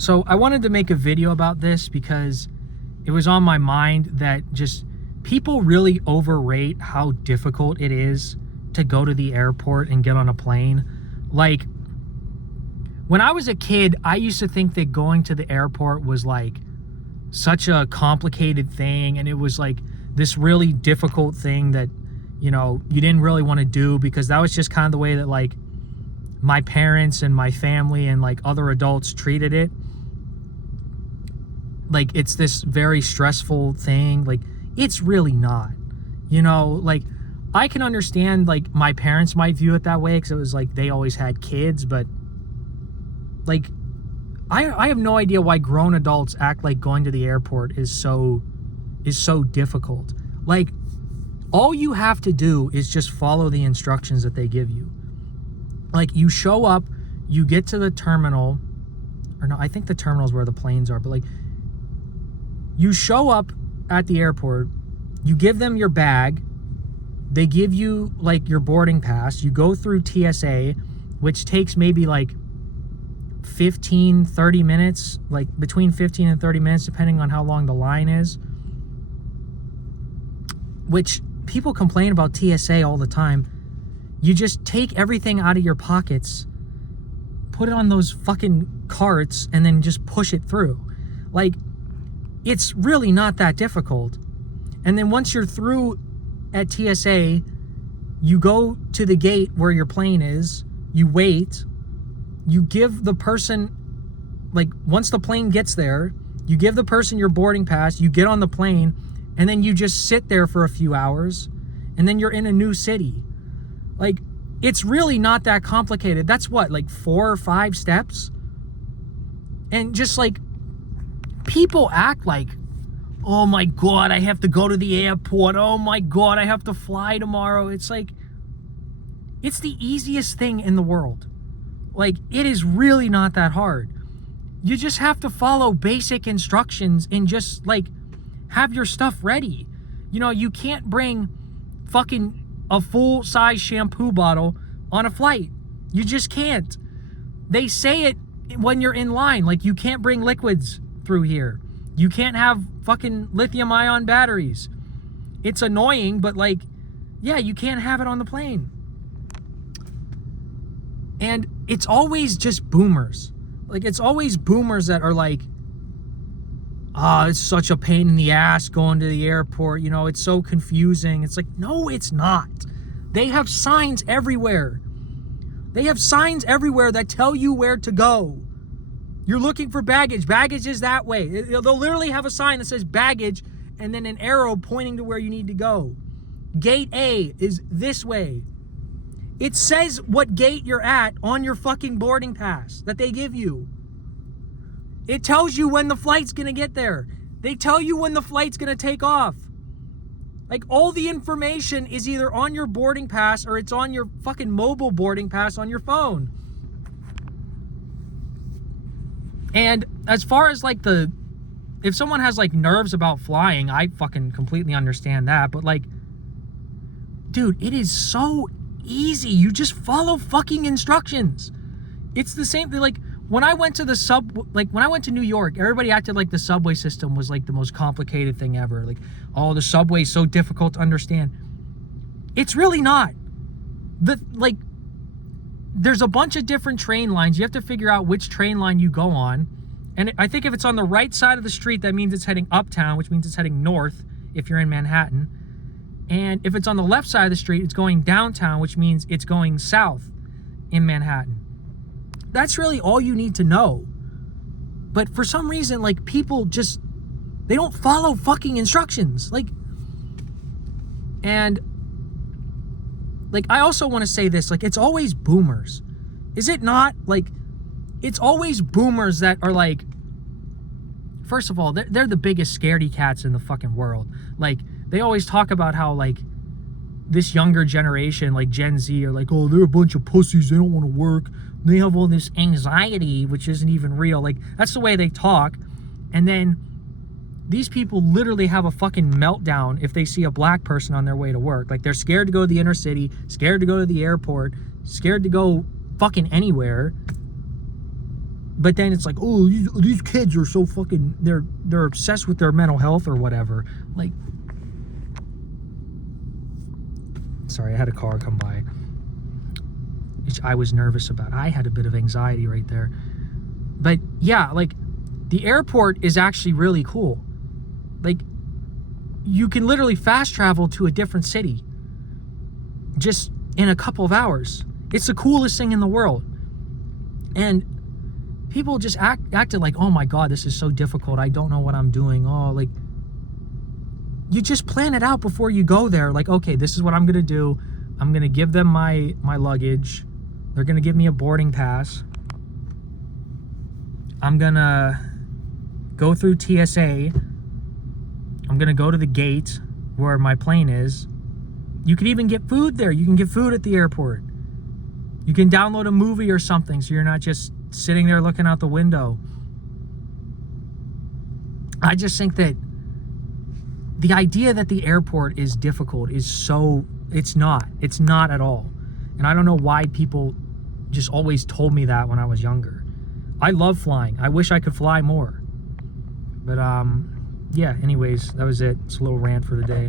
So I wanted to make a video about this because it was on my mind that just people really overrate how difficult it is to go to the airport and get on a plane. Like, when I was a kid, I used to think that going to the airport was like such a complicated thing, and it was like this really difficult thing that, you know, you didn't really want to do, because that was just kind of the way that like my parents and my family and like other adults treated it. Like, it's this very stressful thing. Like, it's really not, you know. Like, I can understand like my parents might view it that way because it was like they always had kids, but like I have no idea why grown adults act like going to the airport is so difficult. Like, all you have to do is just follow the instructions that they give you. Like, you show up, you get to the terminal, or no, I think the terminal is where the planes are, but like, you show up at the airport, you give them your bag, they give you like your boarding pass, you go through TSA, which takes maybe like 15-30 minutes, like between 15 and 30 minutes depending on how long the line is, which people complain about TSA all the time. You just take everything out of your pockets, put it on those fucking carts, and then just push it through. Like, it's really not that difficult. And then once you're through at TSA, you go to the gate where your plane is, you wait, you give the person, like, once the plane gets there, you give the person your boarding pass, you get on the plane, and then you just sit there for a few hours, and then you're in a new city. Like, it's really not that complicated. That's what, like 4 or 5 steps? And just like, people act like, oh my God, I have to go to the airport. Oh my God, I have to fly tomorrow. It's like, it's the easiest thing in the world. Like, it is really not that hard. You just have to follow basic instructions and just like have your stuff ready. You know, you can't bring fucking a full-size shampoo bottle on a flight. You just can't. They say it when you're in line, like, you can't bring liquids through here. You can't have fucking lithium-ion batteries. It's annoying, but like, yeah, you can't have it on the plane. And it's always just boomers. Like, it's always boomers that are like, it's such a pain in the ass going to the airport. You know, it's so confusing. It's like, no, it's not. They have signs everywhere. They have signs everywhere that tell you where to go. You're looking for baggage. Baggage is that way. They'll literally have a sign that says baggage and then an arrow pointing to where you need to go. Gate A is this way. It says what gate you're at on your fucking boarding pass that they give you. It tells you when the flight's gonna get there. They tell you when the flight's gonna take off. Like, all the information is either on your boarding pass or it's on your fucking mobile boarding pass on your phone. And as far as like if someone has like nerves about flying, I fucking completely understand that. But like, dude, it is so easy. You just follow fucking instructions. It's the same thing. Like, when I went to when I went to New York, everybody acted like the subway system was like the most complicated thing ever. Like, oh, the subway is so difficult to understand. It's really not. There's a bunch of different train lines. You have to figure out which train line you go on. And I think if it's on the right side of the street, that means it's heading uptown, which means it's heading north if you're in Manhattan. And if it's on the left side of the street, it's going downtown, which means it's going south in Manhattan. That's really all you need to know. But for some reason, like, people just, they don't follow fucking instructions. Like, and like, I also want to say this, like, it's always boomers. Is it not? Like, it's always boomers that are like, first of all, they're the biggest scaredy cats in the fucking world. Like, they always talk about how, like, this younger generation, like Gen Z, are like, oh, they're a bunch of pussies, they don't want to work, they have all this anxiety, which isn't even real. Like, that's the way they talk. And then these people literally have a fucking meltdown if they see a black person on their way to work. Like, they're scared to go to the inner city, scared to go to the airport, scared to go fucking anywhere But then it's like, oh, these kids are so fucking, they're obsessed with their mental health or whatever. Like, sorry, I had a car come by, which I was nervous about. I had a bit of anxiety right there. But yeah, like, the airport is actually really cool. Like, you can literally fast travel to a different city just in a couple of hours. It's the coolest thing in the world. And people just acted like, oh my God, this is so difficult. I don't know what I'm doing. Oh, like, you just plan it out before you go there. Like, okay, this is what I'm going to do. I'm going to give them my luggage. They're going to give me a boarding pass. I'm going to go through TSA. I'm going to go to the gate where my plane is. You can even get food there. You can get food at the airport. You can download a movie or something so you're not just sitting there looking out the window. I just think that the idea that the airport is difficult is so, it's not at all. And I don't know why people just always told me that when I was younger. I love flying. I wish I could fly more. But yeah, anyways, that was it. It's a little rant for the day.